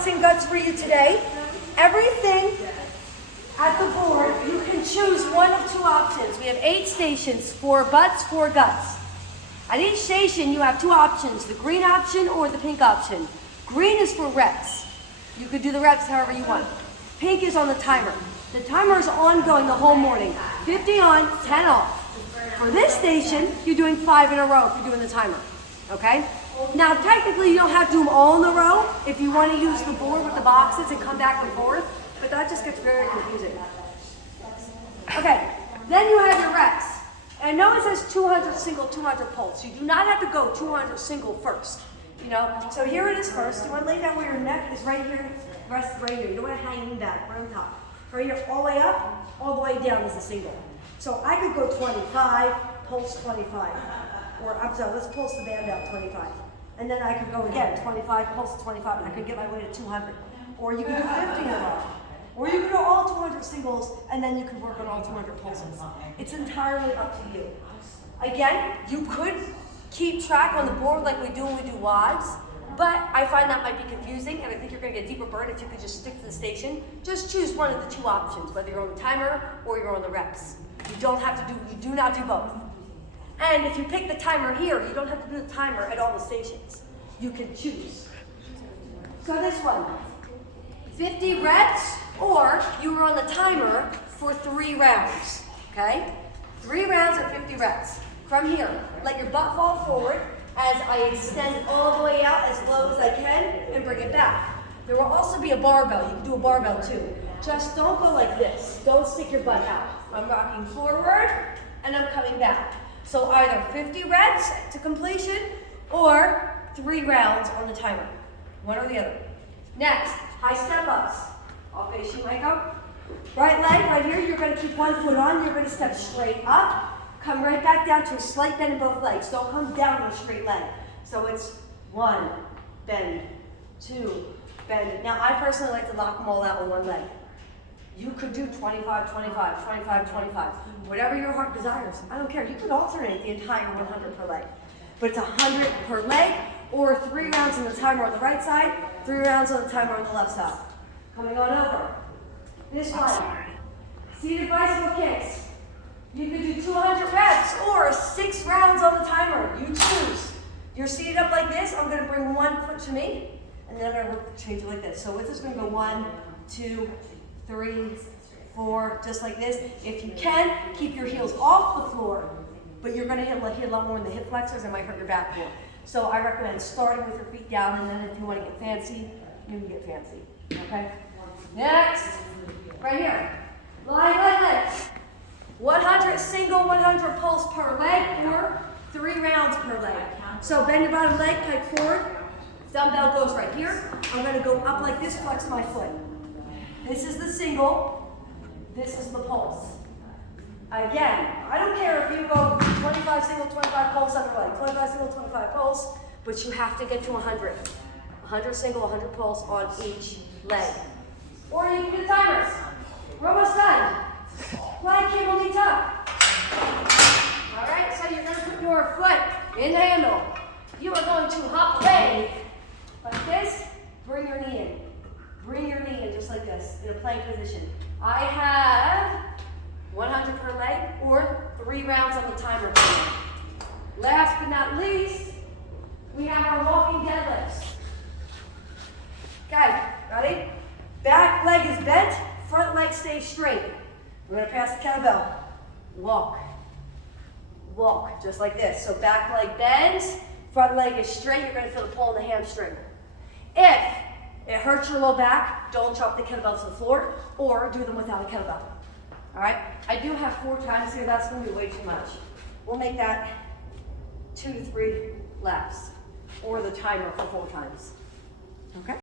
butts and guts for you today. Everything at the board, you can choose one of two options. We have 8 stations, 4 butts, 4 guts. At each station, you have 2 options, the green option or the pink option. Green is for reps. You could do the reps however you want. Pink is on the timer. The timer is ongoing the whole morning. 50 on, 10 off. For this station, you're doing 5 in a row if you're doing the timer, okay? Now, technically, you don't have to do them all in a row if you want to use the board with the boxes and come back and forth, but that just gets very confusing. Okay, then you have your reps. And I know it says 200 single, 200 pulse. You do not have to go 200 single first, you know? So here it is first. You want to lay down where your neck is right here, rest right here. You don't want to hang back, right on top. Right here, all the way up, all the way down is a single. So I could go 25, pulse 25. Or, I'm sorry, let's pulse the band out 25. And then I could go again, 25, pulse 25, and I could get my way to 200. Or you could do 50 in a row. Or you could do all 200 singles, and then you could work on all 200 pulses. It's entirely up to you. Again, you could keep track on the board like we do when we do WODs, but I find that might be confusing, and I think you're going to get a deeper burn if you could just stick to the station. Just choose one of the 2 options, whether you're on the timer or you're on the reps. You do not do both. And if you pick the timer here, you don't have to do the timer at all the stations. You can choose. So this one, 50 reps, or you were on the timer for 3 rounds, okay? 3 rounds of 50 reps. From here, let your butt fall forward as I extend all the way out as low as I can and bring it back. There will also be a barbell. You can do a barbell too. Just don't go like this. Don't stick your butt out. I'm rocking forward and I'm coming back. So either 50 reps to completion or 3 rounds on the timer. One or the other. Next, high step ups. I'll face you, Michael. Right leg right here, you're going to keep one foot on. You're going to step straight up. Come right back down to a slight bend in both legs. Don't come down on a straight leg. So it's 1, bend, 2, bend. Now I personally like to lock them all out on one leg. You could do 25, 25, 25, 25. Whatever your heart desires. I don't care. You could alternate the entire 100 per leg. But it's 100 per leg, or 3 rounds on the timer on the right side, 3 rounds on the timer on the left side. Coming on over. This one. Seated bicycle kicks. You could do 200 reps or 6 rounds on the timer. You choose. You're seated up like this. I'm going to bring 1 foot to me, and then I'm going to change it like this. So with this, we're going to go 1, 2, 3, 4, just like this. If you can, keep your heels off the floor, but you're going to hit a lot more in the hip flexors. It might hurt your back more. So I recommend starting with your feet down, and then if you want to get fancy, you can get fancy. Okay? Next, right here. Lying leg lift. 100 single, 100 pulse per leg, or 3 rounds per leg. So bend your bottom leg, pike forward. Dumbbell goes right here. I'm going to go up like this, flex my foot. This is the single. This is the pulse. Again, I don't care if you go 25 single, 25 pulse other leg, 25 single, 25 pulse, but you have to get to 100. 100 single, 100 pulse on each leg. Or you can do timers. We're almost done. Flying cable knee tuck. All right, so you're going to put your foot in the handle. You are going to hop away like this. Bring your knee in. Bring your knee in just like this in a plank position. I have 100 per leg or 3 rounds on the timer. Last but not least, we have our walking deadlifts. Okay, ready? Back leg is bent, front leg stays straight. We're going to pass the kettlebell. Walk. Walk, just like this. So back leg bends, front leg is straight. You're going to feel the pull in the hamstring. If it hurts your low back, don't drop the kettlebell to the floor or do them without a kettlebell. All right? I do have 4 times here. That's going to be way too much. We'll make that 2 to 3 laps or the timer for 4 times. Okay?